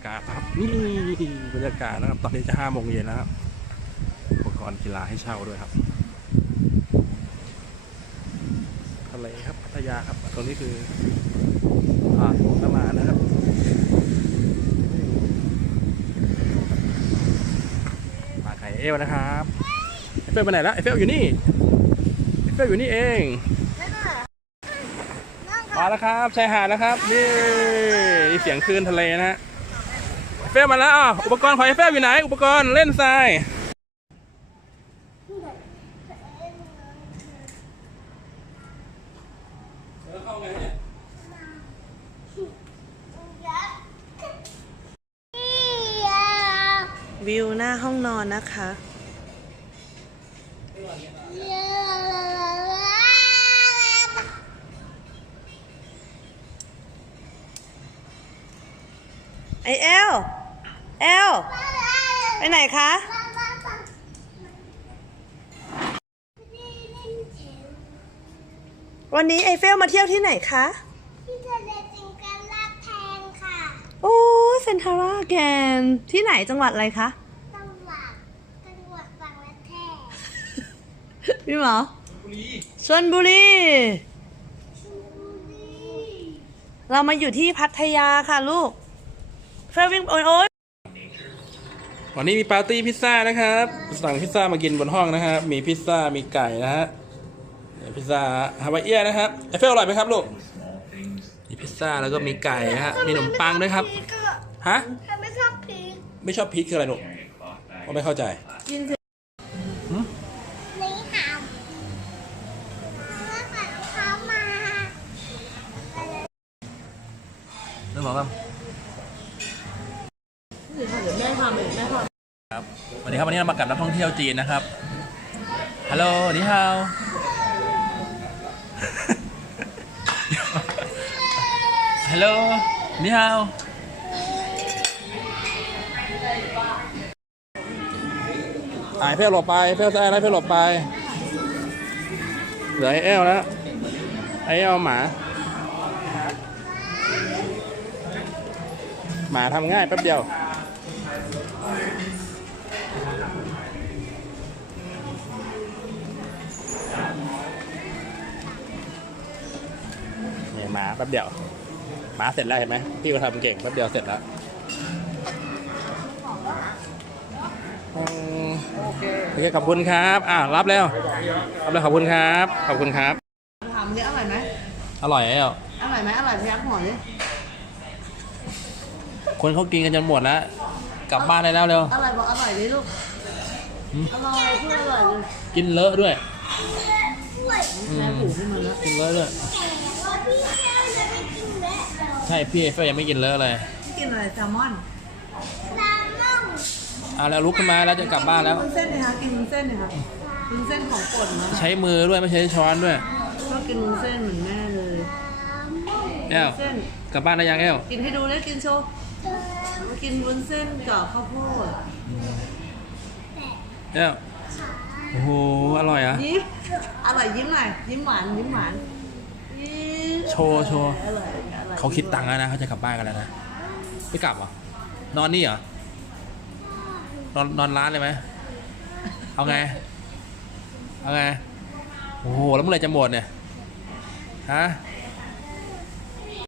ากาศครับนี่บรรยากาศนะครับ ตอนนี้จะห้าโมงเย็นนะครับอุปกรณ์กีฬาให้เช่าด้วยครับทะเลครับพัทยาครับตรงนี้คือหาดน้ำมานนะครับปลาไข่เอวนะครับไอเฟลไปไหนแล้วไอเฟลอยู่นี่ไอเฟลอยู่นี่เองมาแล้วครับชายหาดนะครับนี่นี่เสียงคลื่นทะเลนะฮะไอ เฟลมาแล้วอะอุปกรณ์ของไอเฟลอยู่ไหน อุปกรณ์เล่นทรายวิวหน้าห้องนอนนะคะ ไอเอล เอลไปไหนคะวันนี้ไอเฟลมาเที่ยวที่ไหนคะ ที่ทะเลจิงกันลาดแทงค่ะ โอ้เซนทาร่าแกนที่ไหนจังหวัดอะไรคะ จังหวัด จังหวัดบางละแทกพี่หมอชลบุรีชลบุรี เรามาอยู่ที่พัทยาค่ะลูก เฟรวิ่งโอ้ยโอ้ย วันนี้มีปาร์ตี้พิซซ่านะครับสั่งพิซซ่ามากินบนห้องนะครับ มีพิซซ่ามีไก่นะฮะเนี่ยพิซซ่าฮาวายเอียนนะครับไอเฟลอร่อยไหมครับลูกมีพิซซ่าแล้วก็มีไก่นะฮะมีขนมปังด้วยครับพริกก็ฮะถ้าไม่ชอบพริกไม่ชอบพริกคืออะไรลูกผมไม่เข้าใจกินสินี่ค่ะแล้วใส่รองเท้ามาเรื่องของครับ เดี๋ยวแม่ทำเดี๋ยแม่ทำครับวันนี้ครับวันนี้เรามากับนักท่องเที่ยวจีนนะครับฮัลโหลนี่ฮาวฮัลโหลนี่ฮาวไอเฟลหลบไปเฟลซ้ายไอเฟลหลบไปเหลือไอเอลแล้วไอเอลหมา หมาทำง่ายแป๊บเดียว มาแป๊บเดียวหมาเสร็จแล้วเห็นไหมพี่ก็ทำเก่งแป๊บเดียวเสร็จแล้วอืมโอเคขอบคุณครับอ่ารับแล้วรับแล้วขอบคุณครับ ขอบคุณครับถามดิอร่อยไหมอร่อยแล้วอร่อยไหมอร่อยพี่ยักษ์หัวดิคนเขากินกันจนหมดแล้วกลับบ้านได้แล้วเร็วอร่อยบอกอร่อยดิลูกหืมอร่อยพูดอร่อยเลยกินเลอะด้วยด้วยอืแม่มผูกขึ้นมาแล้วกินเลอะด้วย ช่พี่เอฟยังไม่กินเลอะเลยกินอะไรแซลมอนแซลมอนอ่าแล้วลุกขึ้นมาแล้วจะกลับบ้านแล้วกินเส้นเลยคะกินวุ้นเส้นเลยคะกินเส้นของโปรดนะใช้มือด้วยไม่ใช้ช้อนด้วยก็กินวุ้นเส้นเหมือนแม่เลยแอลเส้นกลับบ้านได้ยังแอลกินให้ดูเลยกินโชว์กินวุ้นเส้นกับข้าวโพดแอลโอ้โหอร่อยอะยิ้มอร่อยยิ้มหน่อยยิ้มหวานยิ้มหวานยิ้มโชว์โชว์อร่อยอร่อย เขาคิดตังค์แล้วนะเขาจะกลับบ้านกันแล้วนะไม่กลับเหรอนอนนี่เหรอนอนนอนร้านเลยไหมเอาไงเอาไงโอ้โหแล้วเมื่อไหรจะหมดเนี่ยฮะ